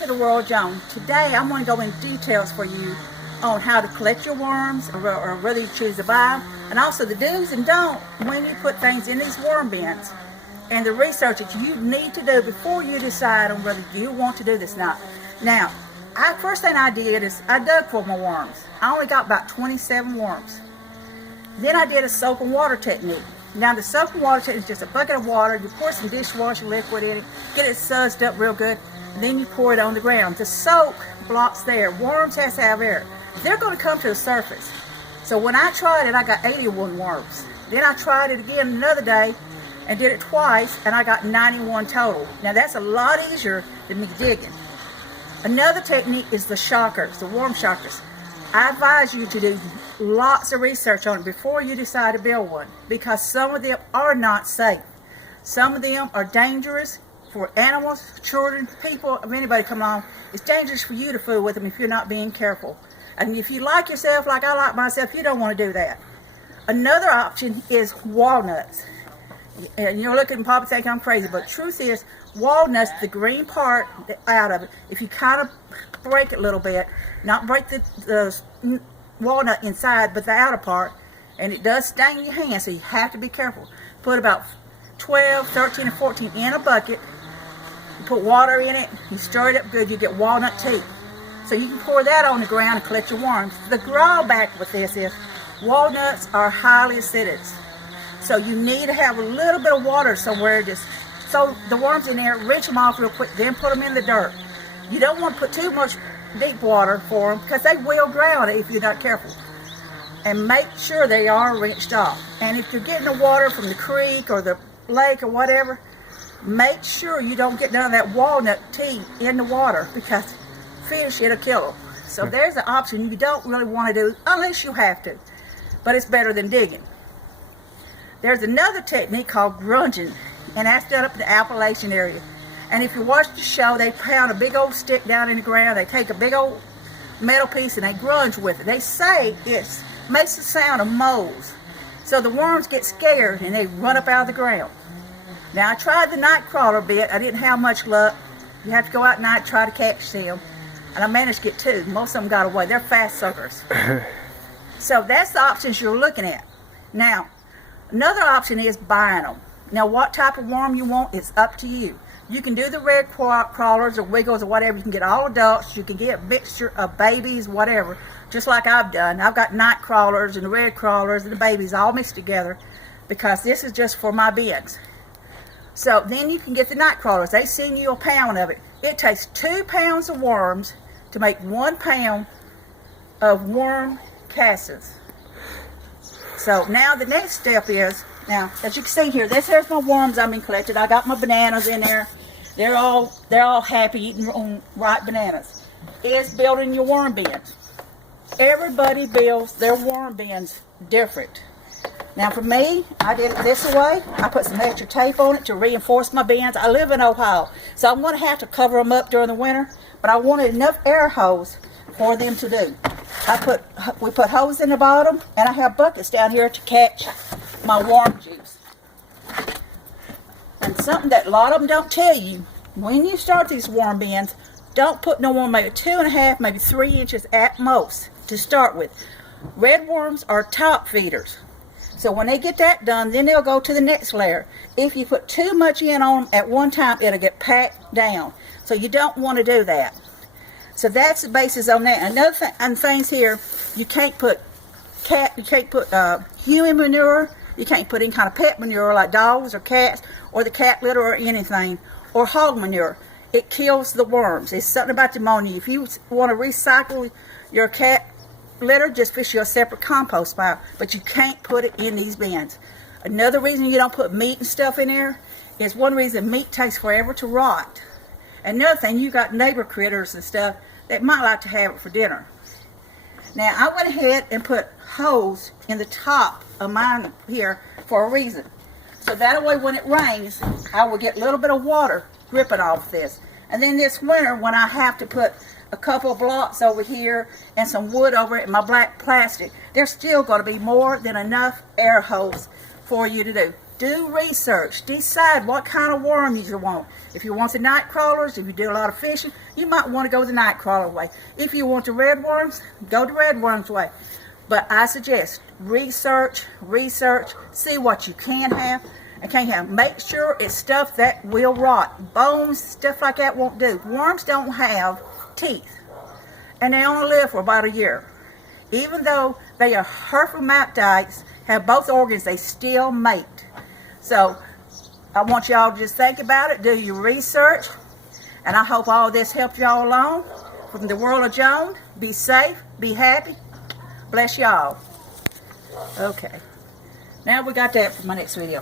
to the World Joan. Today I'm going to go in details for you on how to collect your worms or whether you choose to buy them, and also the do's and don'ts when you put things in these worm bins and the research that you need to do before you decide on whether you want to do this or not. Now, first thing I did is I dug for my worms. I only got about 27 worms. Then I did a soap and water technique. Now the soap and water technique is just a bucket of water. You pour some dishwasher liquid in it, get it sudsed up real good, and then you pour it on the ground. The soap blocks the air. Worms has to have air. They're going to come to the surface. So when I tried it, I got 81 worms. Then I tried it again another day and did it twice, and I got 91 total. Now that's a lot easier than me digging. Another technique is the shockers, the worm shockers. I advise you to do lots of research on it before you decide to build one, because some of them are not safe. Some of them are dangerous for animals, children, people, if anybody come along. It's dangerous for you to fool with them if you're not being careful. And if you like yourself like I like myself, you don't want to do that. Another option is walnuts. And you're looking and probably think I'm crazy, but the truth is, walnuts, the green part out of it, if you kind of break it a little bit, not break the walnut inside, but the outer part, and it does stain your hand, so you have to be careful. Put about 12, 13, or 14 in a bucket. You put water in it, you stir it up good, you get walnut tea. So you can pour that on the ground and collect your worms. The drawback with this is walnuts are highly acidic. So you need to have a little bit of water somewhere, just so the worms in there, rinse them off real quick, then put them in the dirt. You don't want to put too much deep water for them, because they will drown if you're not careful. And make sure they are rinsed off. And if you're getting the water from the creek or the lake or whatever, make sure you don't get none of that walnut tea in the water, because fish, it'll kill them. So there's an option you don't really want to do unless you have to, but it's better than digging. There's another technique called grunging, and that's done up in the Appalachian area. And if you watch the show, they pound a big old stick down in the ground. They take a big old metal piece and they grunge with it. They say it makes the sound of moles. So the worms get scared and they run up out of the ground. Now I tried the night crawler bit. I didn't have much luck. You have to go out at night and try to catch them. And I managed to get 2. Most of them got away. They're fast suckers. So that's the options you're looking at. Now, another option is buying them. Now what type of worm you want is up to you. You can do the red crawlers or wiggles or whatever. You can get all adults. You can get a mixture of babies, whatever, just like I've done. I've got night crawlers and the red crawlers and the babies all mixed together, because this is just for my bins. So then you can get the night crawlers. They send you a pound of it. It takes 2 pounds of worms to make 1 pound of worm castings. So now the next step is, now as you can see here, here's my worms I've been collecting. I got my bananas in there. They're all happy eating ripe bananas. It's building your worm bins. Everybody builds their worm bins different. Now for me, I did it this way. I put some extra tape on it to reinforce my bins. I live in Ohio, so I'm going to have to cover them up during the winter, but I wanted enough air holes for them to do. We put holes in the bottom, and I have buckets down here to catch my worm juice. And something that a lot of them don't tell you, when you start these worm bins, don't put no more, maybe 2.5, maybe 3 inches at most to start with. Red worms are top feeders. So when they get that done, then they'll go to the next layer. If you put too much in on them at one time, it'll get packed down. So you don't want to do that. So that's the basis on that. Another thing, and things here, you can't put human manure. You can't put any kind of pet manure like dogs or cats or the cat litter or anything, or hog manure. It kills the worms. It's something about the ammonia. If you want to recycle your cat litter, just fish you a separate compost pile, but you can't put it in these bins. Another reason you don't put meat and stuff in there is one reason meat takes forever to rot. Another thing, you got neighbor critters and stuff that might like to have it for dinner. Now I went ahead and put holes in the top of mine here for a reason. So that way when it rains, I will get a little bit of water dripping off this. And then this winter, when I have to put a couple of blocks over here and some wood over it and my black plastic, there's still going to be more than enough air holes for you to do. Do research. Decide what kind of worm you want. If you want the night crawlers, if you do a lot of fishing, you might want to go the night crawler way. If you want the red worms, go the red worms way. But I suggest research, see what you can have and can't have. Make sure it's stuff that will rot. Bones, stuff like that won't do. Worms don't have teeth, and they only live for about a year. Even though they are hermaphrodites, have both organs, they still mate. So I want y'all to just think about it, do your research, and I hope all this helped y'all along. From the world of Joan, be safe, be happy. Bless y'all. Okay. Now we got that for my next video.